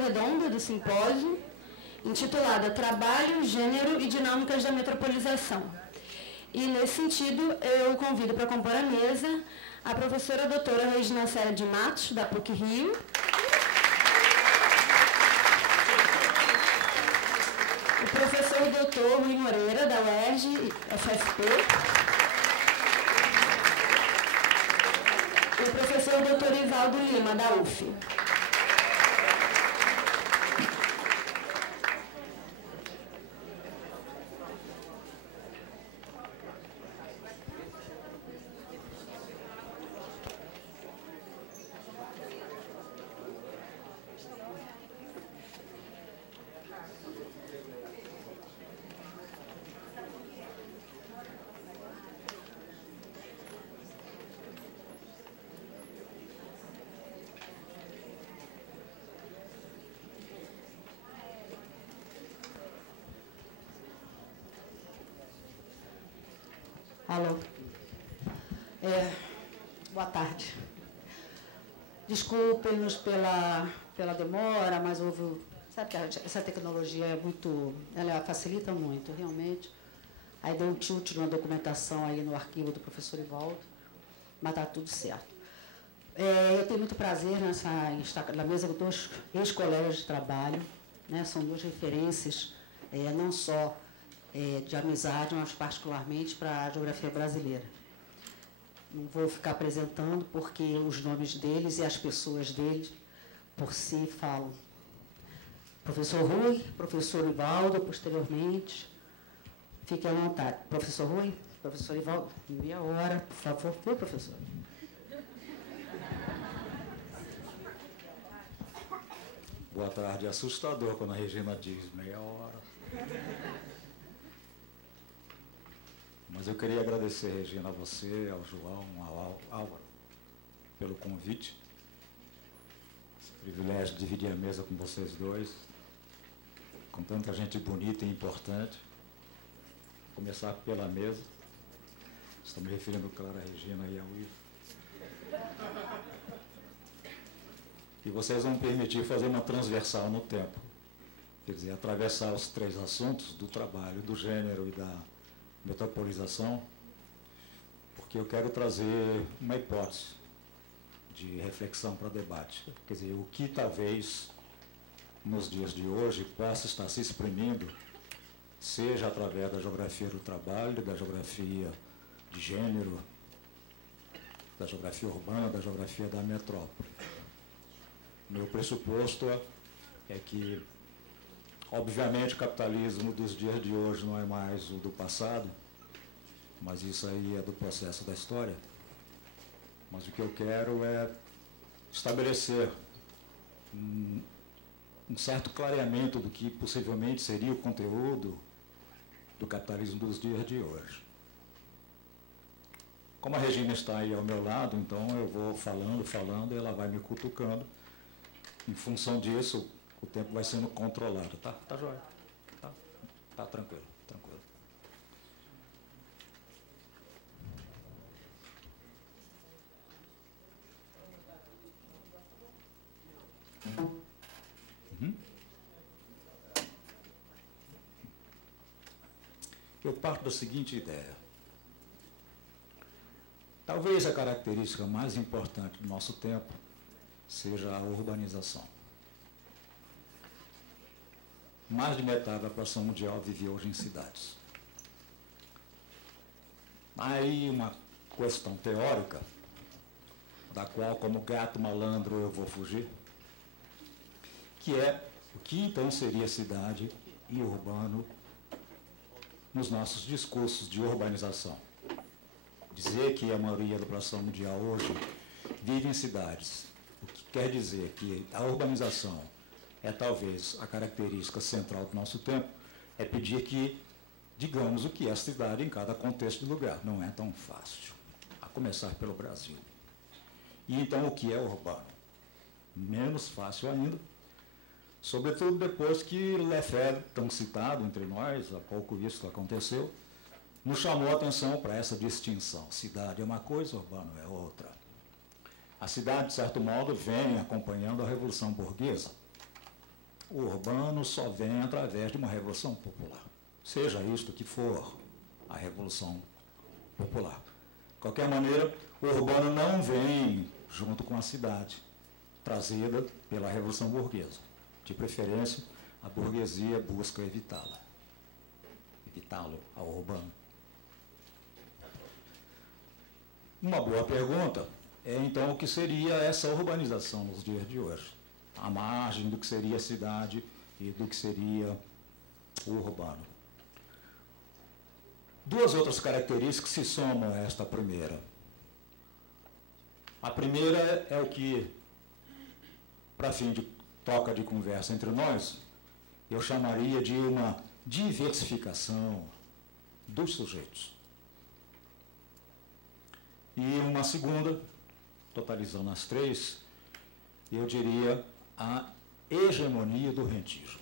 redonda do simpósio, intitulada Trabalho, Gênero e Dinâmicas da Metropolização. E, nesse sentido, eu convido para compor a mesa a professora doutora Regina Célia de Matos, da PUC-Rio, o professor doutor Rui Moreira, da UERJ, FSP, e o professor doutor Ivaldo Lima, da UF. Alô. Boa tarde. Desculpem-nos pela demora, mas houve... Sabe que essa tecnologia é muito... Ela facilita muito, realmente. Aí deu um tilt na documentação aí no arquivo do professor Ivaldo, mas está tudo certo. Eu tenho muito prazer na mesa com dois ex-colegas de trabalho, né? São duas referências, não só de amizade, mas particularmente para a geografia brasileira. Não vou ficar apresentando, porque os nomes deles e as pessoas deles, por si, falam. Professor Rui, professor Ivaldo, posteriormente. Fique à vontade. Professor Rui, professor Ivaldo, meia hora, por favor. Viu, professor? Boa tarde. É assustador quando a Regina diz meia hora. Mas eu queria agradecer, Regina, a você, ao João, ao Álvaro, pelo convite. Esse privilégio de dividir a mesa com vocês dois, com tanta gente bonita e importante. Vou começar pela mesa. Estou me referindo, claro, à Regina e ao Ivo. E vocês vão me permitir fazer uma transversal no tempo. Quer dizer, atravessar os três assuntos do trabalho, do gênero e da metropolização, porque eu quero trazer uma hipótese de reflexão para debate. Quer dizer, o que talvez nos dias de hoje possa estar se exprimindo, seja através da geografia do trabalho, da geografia de gênero, da geografia urbana, da geografia da metrópole. Meu pressuposto é que, obviamente, o capitalismo dos dias de hoje não é mais o do passado, mas isso aí é do processo da história. Mas o que eu quero é estabelecer um certo clareamento do que possivelmente seria o conteúdo do capitalismo dos dias de hoje. Como a Regina está aí ao meu lado, então eu vou falando, e ela vai me cutucando. Em função disso, o tempo vai sendo controlado, tá? Tá jóia? Tá tranquilo, tranquilo. Eu parto da seguinte ideia. Talvez a característica mais importante do nosso tempo seja a urbanização. Mais de metade da população mundial vive hoje em cidades. Aí uma questão teórica, da qual, como gato malandro, eu vou fugir, que é o que então seria cidade e urbano nos nossos discursos de urbanização. Dizer que a maioria da população mundial hoje vive em cidades, o que quer dizer que a urbanização é talvez a característica central do nosso tempo, é pedir que digamos o que é a cidade em cada contexto de lugar. Não é tão fácil, a começar pelo Brasil. E então o que é urbano? Menos fácil ainda, sobretudo depois que Lefebvre, tão citado entre nós, há pouco isso aconteceu, nos chamou a atenção para essa distinção. Cidade é uma coisa, urbano é outra. A cidade, de certo modo, vem acompanhando a Revolução Burguesa. o urbano só vem através de uma revolução popular. Seja isto que for a revolução popular. De qualquer maneira, o urbano não vem junto com a cidade, trazida pela revolução burguesa. De preferência, a burguesia busca evitá-lo ao urbano. Uma boa pergunta é, então, o que seria essa urbanização nos dias de hoje? À margem do que seria a cidade e do que seria o urbano. Duas outras características se somam a esta primeira. A primeira é o que, para fim de toca de conversa entre nós, eu chamaria de uma diversificação dos sujeitos. E uma segunda, totalizando as três, eu diria a hegemonia do rentismo.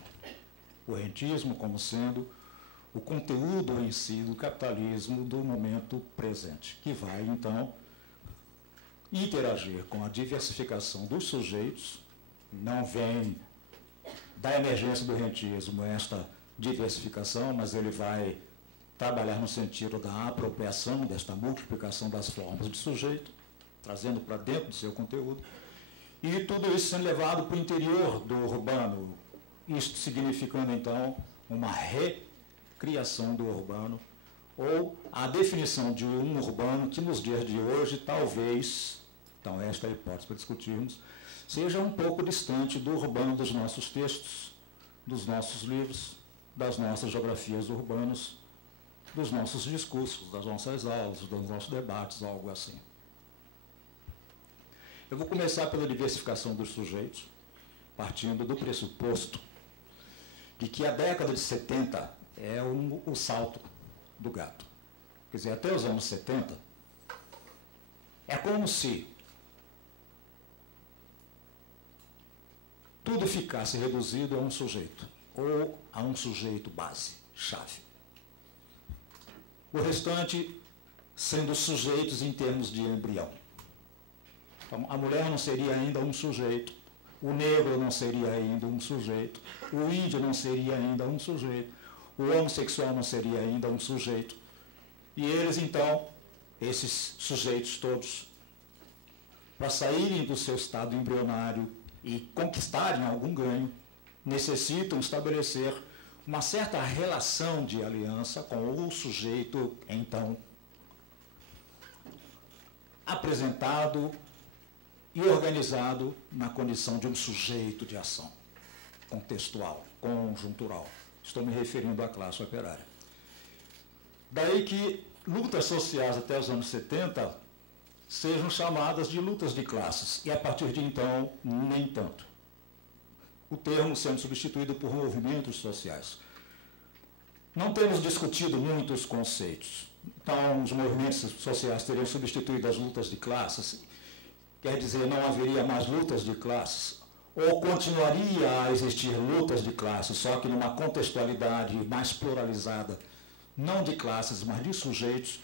O rentismo como sendo o conteúdo em si do capitalismo do momento presente, que vai, então, interagir com a diversificação dos sujeitos. Não vem da emergência do rentismo esta diversificação, mas ele vai trabalhar no sentido da apropriação, desta multiplicação das formas de sujeito, trazendo para dentro do seu conteúdo, e tudo isso sendo levado para o interior do urbano, isto significando, então, uma recriação do urbano, ou a definição de um urbano que, nos dias de hoje, talvez, então esta é a hipótese para discutirmos, seja um pouco distante do urbano dos nossos textos, dos nossos livros, das nossas geografias urbanas, dos nossos discursos, das nossas aulas, dos nossos debates, algo assim. Eu vou começar pela diversificação dos sujeitos, partindo do pressuposto de que a década de 70 é o salto do gato. Quer dizer, até os anos 70, é como se tudo ficasse reduzido a um sujeito, ou a um sujeito base, chave. O restante sendo sujeitos em termos de embrião. Então, a mulher não seria ainda um sujeito, o negro não seria ainda um sujeito, o índio não seria ainda um sujeito, o homossexual não seria ainda um sujeito. E eles, então, esses sujeitos todos, para saírem do seu estado embrionário e conquistarem algum ganho, necessitam estabelecer uma certa relação de aliança com o sujeito, então, apresentado e organizado na condição de um sujeito de ação, contextual, conjuntural. Estou me referindo à classe operária. Daí que lutas sociais até os anos 70 sejam chamadas de lutas de classes, e a partir de então, nem tanto. O termo sendo substituído por movimentos sociais. Não temos discutido muito os conceitos. Então, os movimentos sociais teriam substituído as lutas de classes, quer dizer, não haveria mais lutas de classes, ou continuaria a existir lutas de classes, só que numa contextualidade mais pluralizada, não de classes, mas de sujeitos,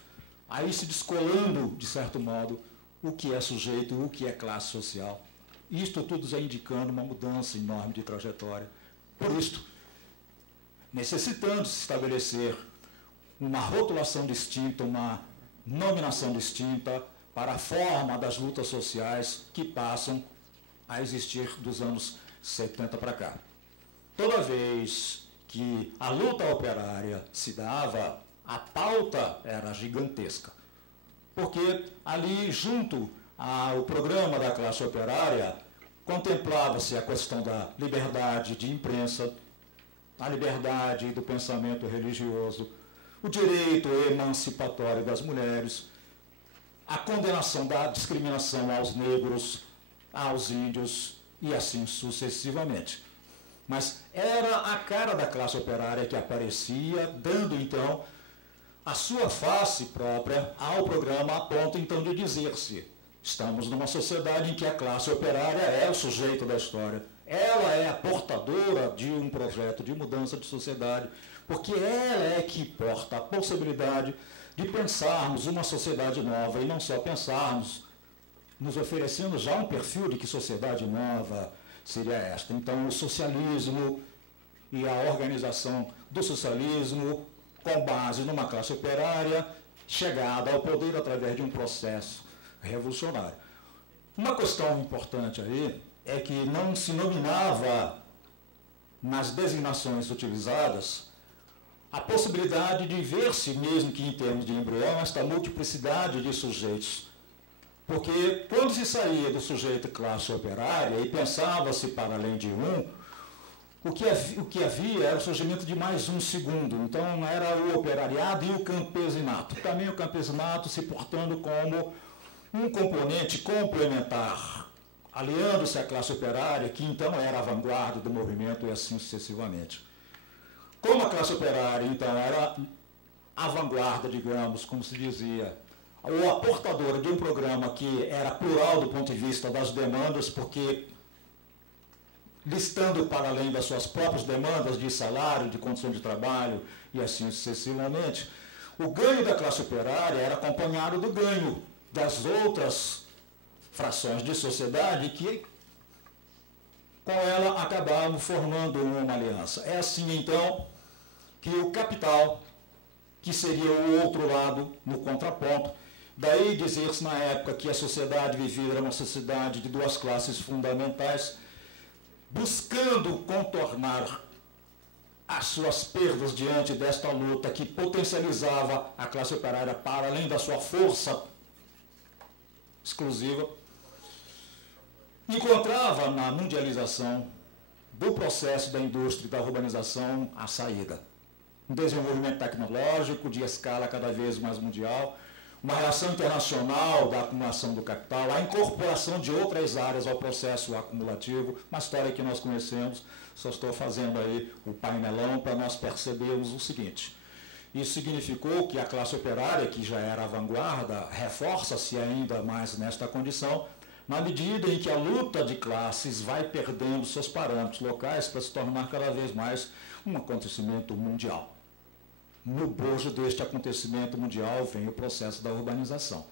aí se descolando, de certo modo, o que é sujeito, o que é classe social. Isto tudo já indicando uma mudança enorme de trajetória. Por isto, necessitando se estabelecer uma rotulação distinta, uma nominação distinta para a forma das lutas sociais que passam a existir dos anos 70 para cá. Toda vez que a luta operária se dava, a pauta era gigantesca, porque ali, junto ao programa da classe operária, contemplava-se a questão da liberdade de imprensa, a liberdade do pensamento religioso, o direito emancipatório das mulheres, a condenação da discriminação aos negros, aos índios e assim sucessivamente. Mas era a cara da classe operária que aparecia, dando então a sua face própria ao programa, a ponto então de dizer-se: estamos numa sociedade em que a classe operária é o sujeito da história. Ela é a portadora de um projeto de mudança de sociedade, porque ela é que porta a possibilidade de pensarmos uma sociedade nova e não só pensarmos, nos oferecendo já um perfil de que sociedade nova seria esta. Então, o socialismo e a organização do socialismo com base numa classe operária chegada ao poder através de um processo revolucionário. Uma questão importante aí é que não se nominava nas designações utilizadas a possibilidade de ver-se, mesmo que em termos de embrião, esta multiplicidade de sujeitos. Porque quando se saía do sujeito classe operária e pensava-se para além de um, o que havia era o surgimento de mais um segundo. Então era o operariado e o campesinato. Também o campesinato se portando como um componente complementar, aliando-se à classe operária, que então era a vanguarda do movimento e assim sucessivamente. Como a classe operária, então, era a vanguarda, digamos, como se dizia, ou a portadora de um programa que era plural do ponto de vista das demandas, porque listando para além das suas próprias demandas de salário, de condição de trabalho e assim sucessivamente, o ganho da classe operária era acompanhado do ganho das outras frações de sociedade que com ela acabavam formando uma aliança. É assim, então, que o capital, que seria o outro lado no contraponto, daí dizer-se na época que a sociedade vivida era uma sociedade de duas classes fundamentais, buscando contornar as suas perdas diante desta luta que potencializava a classe operária para além da sua força exclusiva, encontrava na mundialização do processo da indústria e da urbanização a saída. Um desenvolvimento tecnológico de escala cada vez mais mundial, uma relação internacional da acumulação do capital, a incorporação de outras áreas ao processo acumulativo, uma história que nós conhecemos, só estou fazendo aí o painelão para nós percebermos o seguinte. Isso significou que a classe operária, que já era a vanguarda, reforça-se ainda mais nesta condição, na medida em que a luta de classes vai perdendo seus parâmetros locais para se tornar cada vez mais um acontecimento mundial. No bojo deste acontecimento mundial vem o processo da urbanização.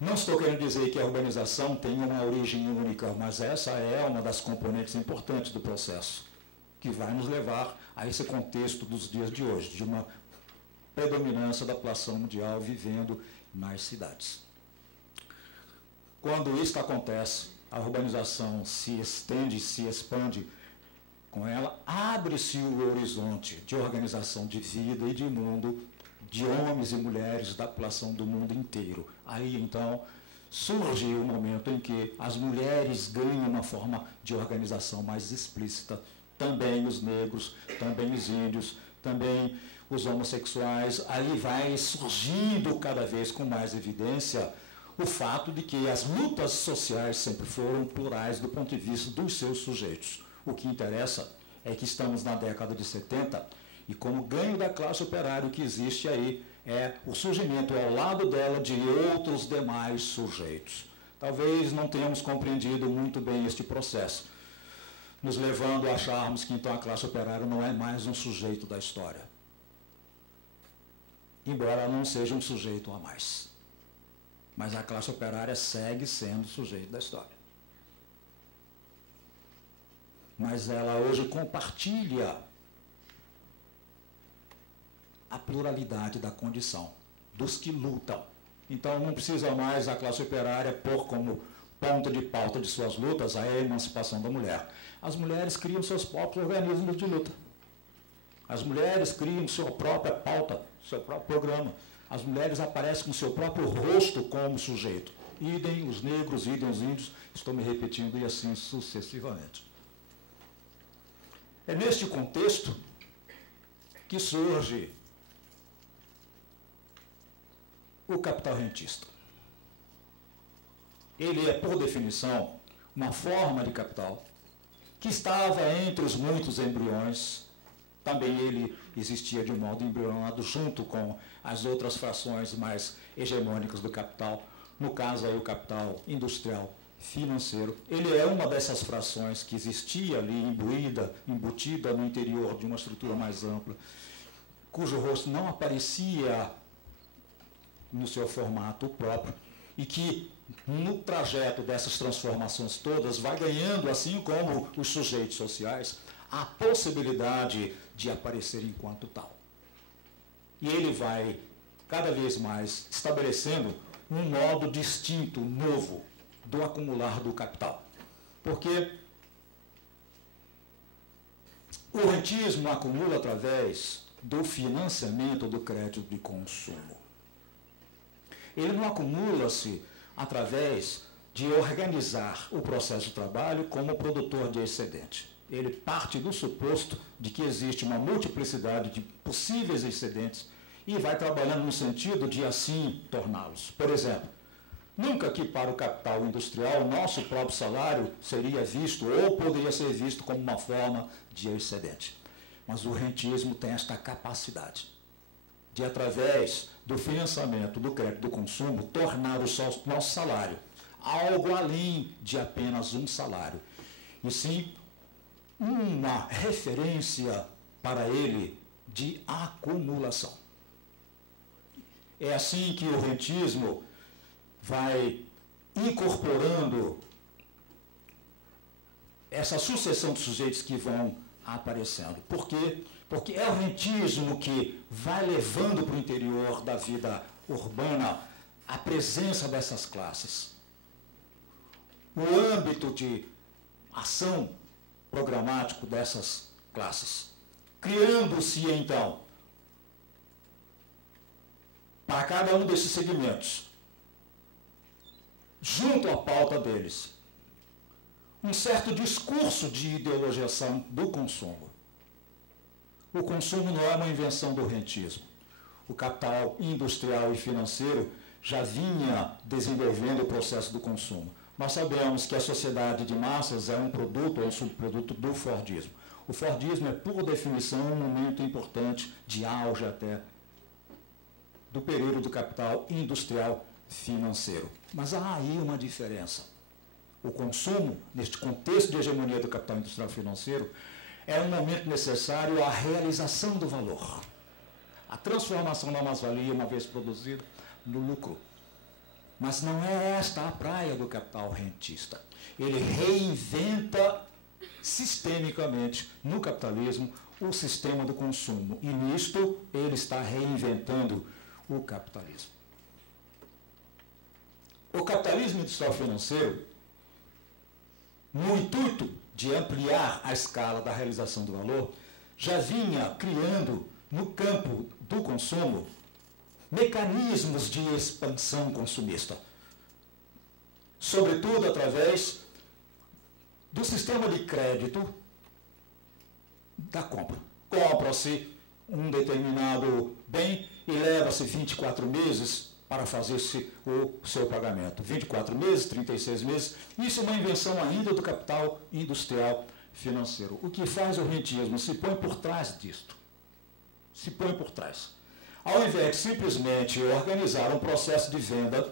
Não estou querendo dizer que a urbanização tem uma origem única, mas essa é uma das componentes importantes do processo, que vai nos levar a esse contexto dos dias de hoje, de uma predominância da população mundial vivendo nas cidades. Quando isso acontece, a urbanização se estende, se expande, com ela abre-se o horizonte de organização de vida e de mundo de homens e mulheres da população do mundo inteiro. Aí, então, surge o momento em que as mulheres ganham uma forma de organização mais explícita, também os negros, também os índios, também os homossexuais. Aí vai surgindo cada vez com mais evidência o fato de que as lutas sociais sempre foram plurais do ponto de vista dos seus sujeitos. O que interessa é que estamos na década de 70 e como ganho da classe operária o que existe aí é o surgimento ao lado dela de outros demais sujeitos. Talvez não tenhamos compreendido muito bem este processo, nos levando a acharmos que então a classe operária não é mais um sujeito da história, embora ela não seja um sujeito a mais. Mas a classe operária segue sendo sujeito da história. Mas ela hoje compartilha a pluralidade da condição dos que lutam. Então não precisa mais a classe operária pôr como ponta de pauta de suas lutas a emancipação da mulher. As mulheres criam seus próprios organismos de luta. As mulheres criam sua própria pauta, seu próprio programa. As mulheres aparecem com seu próprio rosto como sujeito. Idem os negros, idem os índios, estou me repetindo e assim sucessivamente. É neste contexto que surge o capital rentista. Ele é, por definição, uma forma de capital que estava entre os muitos embriões. Também ele existia de um modo embrionado junto com as outras frações mais hegemônicas do capital, no caso aí o capital industrial financeiro. Ele é uma dessas frações que existia ali embutida no interior de uma estrutura mais ampla, cujo rosto não aparecia no seu formato próprio e que no trajeto dessas transformações todas, vai ganhando, assim como os sujeitos sociais, a possibilidade de aparecer enquanto tal. E ele vai, cada vez mais, estabelecendo um modo distinto, novo, do acumular do capital. Porque o rentismo acumula através do financiamento do crédito de consumo. Ele não acumula-se através de organizar o processo de trabalho como produtor de excedente. Ele parte do suposto de que existe uma multiplicidade de possíveis excedentes e vai trabalhando no sentido de assim torná-los. Por exemplo, nunca que para o capital industrial o nosso próprio salário seria visto ou poderia ser visto como uma forma de excedente. Mas o rentismo tem esta capacidade de, através do financiamento do crédito do consumo, tornar o nosso salário algo além de apenas um salário, e sim uma referência para ele de acumulação. É assim que o rentismo vai incorporando essa sucessão de sujeitos que vão aparecendo. Por quê? Porque é o rentismo que vai levando para o interior da vida urbana a presença dessas classes. O âmbito de ação programático dessas classes. Criando-se, então, para cada um desses segmentos, junto à pauta deles, um certo discurso de ideologização do consumo. O consumo não é uma invenção do rentismo. O capital industrial e financeiro já vinha desenvolvendo o processo do consumo. Nós sabemos que a sociedade de massas é um produto ou um subproduto do Fordismo. O Fordismo é, por definição, um momento importante de auge até do período do capital industrial financeiro. Mas há aí uma diferença. O consumo, neste contexto de hegemonia do capital industrial financeiro, é um momento necessário à realização do valor. A transformação da mais-valia, uma vez produzida, no lucro. Mas não é esta a praia do capital rentista. Ele reinventa sistemicamente, no capitalismo, o sistema do consumo. E nisto, ele está reinventando o capitalismo. O capitalismo industrial financeiro, no intuito de ampliar a escala da realização do valor, já vinha criando, no campo do consumo, mecanismos de expansão consumista, sobretudo através do sistema de crédito da compra. Compra-se um determinado bem e leva-se 24 meses para fazer-se o seu pagamento. 24 meses, 36 meses, isso é uma invenção ainda do capital industrial financeiro. O que faz o rentismo? Se põe por trás disto. Se põe por trás. Ao invés de simplesmente organizar um processo de venda,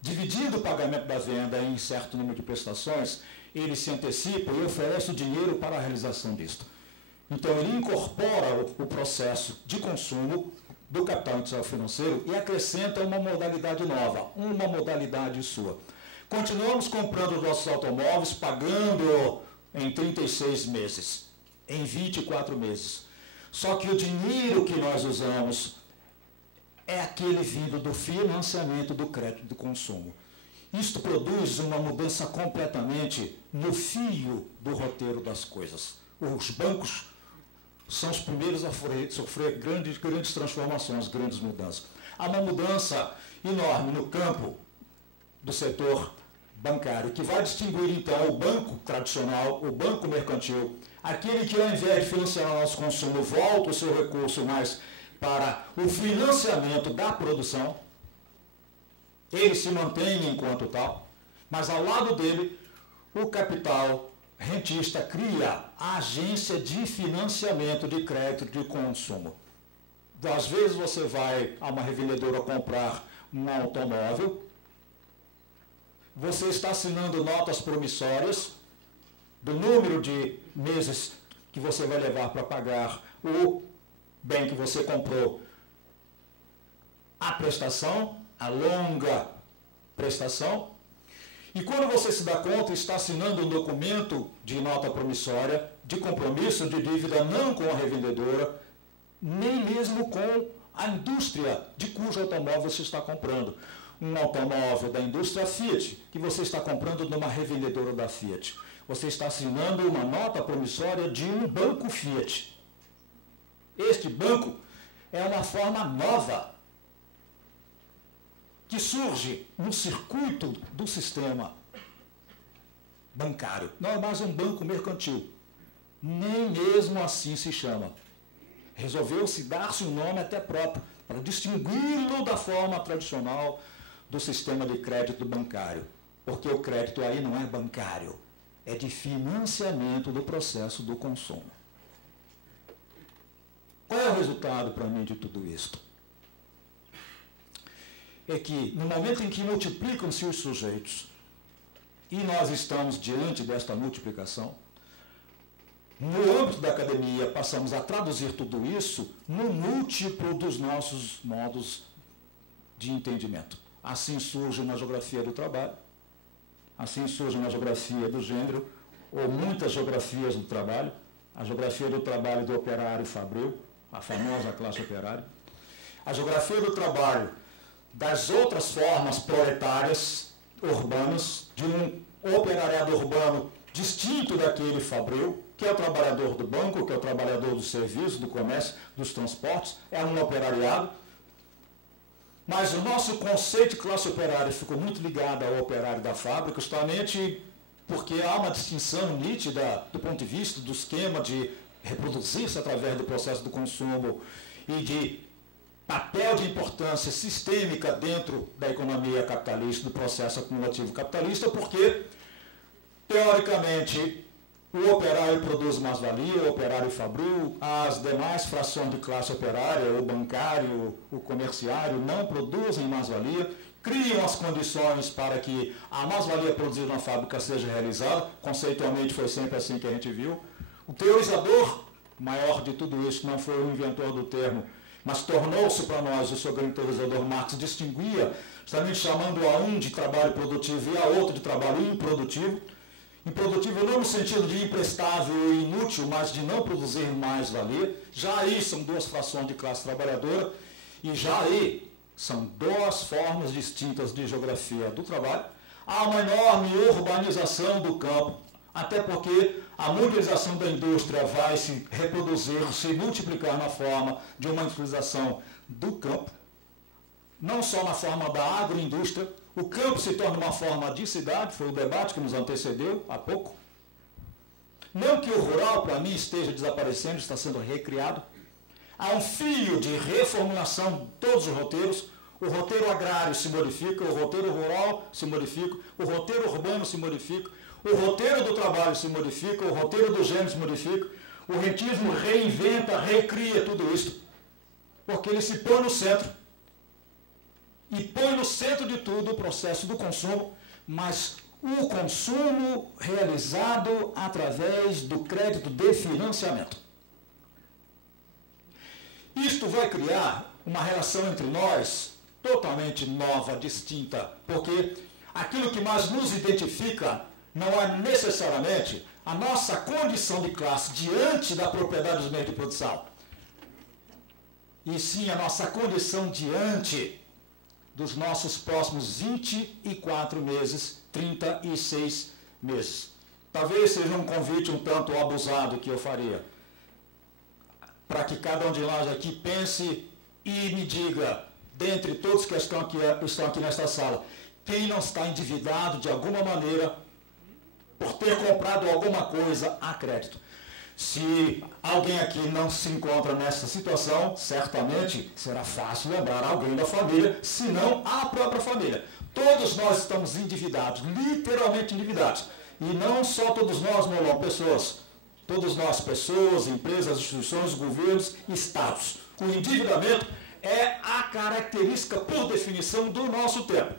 dividindo o pagamento da venda em certo número de prestações, ele se antecipa e oferece o dinheiro para a realização disto. Então, ele incorpora o processo de consumo do capital industrial financeiro e acrescenta uma modalidade nova, uma modalidade sua. Continuamos comprando os nossos automóveis, pagando em 36 meses, em 24 meses. Só que o dinheiro que nós usamos é aquele vindo do financiamento do crédito de consumo. Isto produz uma mudança completamente no fio do roteiro das coisas. Os bancos são os primeiros a sofrer grandes transformações, grandes mudanças. Há uma mudança enorme no campo do setor bancário, que vai distinguir, então, o banco tradicional, o banco mercantil, aquele que, ao invés de financiar o nosso consumo, volta o seu recurso mais para o financiamento da produção. Ele se mantém enquanto tal, mas ao lado dele, o capital rentista cria a agência de financiamento de crédito de consumo. Às vezes você vai a uma revendedora comprar um automóvel, você está assinando notas promissórias do número de meses que você vai levar para pagar o bem que você comprou. A prestação, a longa prestação. E quando você se dá conta, está assinando um documento de nota promissória, de compromisso de dívida não com a revendedora, nem mesmo com a indústria de cujo automóvel você está comprando. Um automóvel da indústria Fiat, que você está comprando numa revendedora da Fiat. Você está assinando uma nota promissória de um banco Fiat. Este banco é uma forma nova que surge no circuito do sistema bancário. Não é mais um banco mercantil. Nem mesmo assim se chama. Resolveu-se dar-se um nome até próprio, para distingui-lo da forma tradicional do sistema de crédito bancário. Porque o crédito aí não é bancário, é de financiamento do processo do consumo. Qual é o resultado para mim de tudo isto? É que, no momento em que multiplicam-se os sujeitos, e nós estamos diante desta multiplicação, no âmbito da academia passamos a traduzir tudo isso no múltiplo dos nossos modos de entendimento. Assim surge uma geografia do trabalho, assim surge uma geografia do gênero, ou muitas geografias do trabalho, a geografia do trabalho do operário fabril, a famosa classe operária, a geografia do trabalho das outras formas proletárias urbanas, de um operariado urbano distinto daquele fabril, que é o trabalhador do banco, que é o trabalhador do serviço, do comércio, dos transportes, é um operariado. Mas o nosso conceito de classe operária ficou muito ligado ao operário da fábrica, justamente porque há uma distinção nítida do ponto de vista do esquema de reproduzir-se através do processo do consumo e de papel de importância sistêmica dentro da economia capitalista, do processo acumulativo capitalista, porque, teoricamente, o operário produz mais-valia, o operário fabril, as demais frações de classe operária, o bancário, o comerciário, não produzem mais-valia, criam as condições para que a mais-valia produzida na fábrica seja realizada, conceitualmente foi sempre assim que a gente viu. O teorizador maior de tudo isso não foi o inventor do termo, mas tornou-se para nós o seu grande teorizador Marx, distinguia, justamente chamando a um de trabalho produtivo e a outro de trabalho improdutivo. Improdutivo não no sentido de imprestável e inútil, mas de não produzir mais-valia. Já aí são duas frações de classe trabalhadora e já aí são duas formas distintas de geografia do trabalho. Há uma enorme urbanização do campo, até porque a mundialização da indústria vai se reproduzir, se multiplicar na forma de uma industrialização do campo, não só na forma da agroindústria. O campo se torna uma forma de cidade, foi o debate que nos antecedeu há pouco. Não que o rural, para mim, esteja desaparecendo, está sendo recriado. Há um fio de reformulação de todos os roteiros. O roteiro agrário se modifica, o roteiro rural se modifica, o roteiro urbano se modifica, o roteiro do trabalho se modifica, o roteiro do gênero se modifica, o rentismo reinventa, recria tudo isso, porque ele se põe no centro. E põe no centro de tudo o processo do consumo, mas o consumo realizado através do crédito de financiamento. Isto vai criar uma relação entre nós totalmente nova, distinta, porque aquilo que mais nos identifica não é necessariamente a nossa condição de classe diante da propriedade dos meios de produção, e sim a nossa condição diante dos nossos próximos 24 meses, 36 meses. Talvez seja um convite um tanto abusado que eu faria, para que cada um de nós aqui pense e me diga, dentre todos que estão aqui nesta sala, quem não está endividado de alguma maneira por ter comprado alguma coisa a crédito. Se alguém aqui não se encontra nessa situação, certamente será fácil lembrar alguém da família, se não a própria família. Todos nós estamos endividados, literalmente endividados. E não só todos nós, meu irmão, pessoas. Todos nós, pessoas, empresas, instituições, governos, estados. O endividamento é a característica, por definição, do nosso tempo.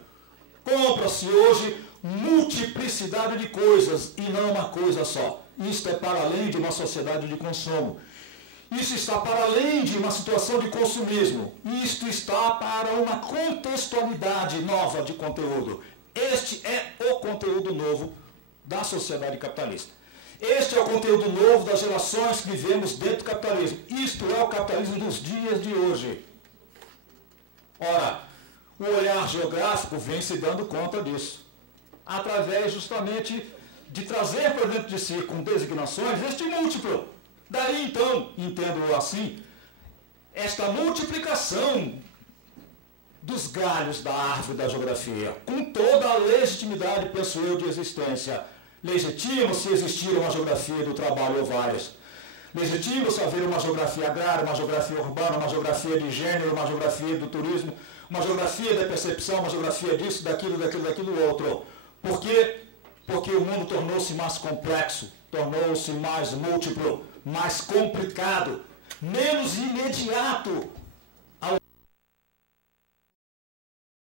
Compra-se hoje multiplicidade de coisas e não uma coisa só. Isto é para além de uma sociedade de consumo. Isso está para além de uma situação de consumismo. Isto está para uma contextualidade nova de conteúdo. Este é o conteúdo novo da sociedade capitalista. Este é o conteúdo novo das relações que vivemos dentro do capitalismo. Isto é o capitalismo dos dias de hoje. Ora, o olhar geográfico vem se dando conta disso, através justamente de trazer para dentro de si, com designações, este múltiplo. Daí, então, entendo assim, esta multiplicação dos galhos da árvore da geografia, com toda a legitimidade, penso eu, de existência. Legítimo se existir uma geografia do trabalho ou várias. Legítimo se haver uma geografia agrária, uma geografia urbana, uma geografia de gênero, uma geografia do turismo, uma geografia da percepção, uma geografia disso, daquilo, outro. Por quê? Porque o mundo tornou-se mais complexo, tornou-se mais múltiplo, mais complicado, menos imediato.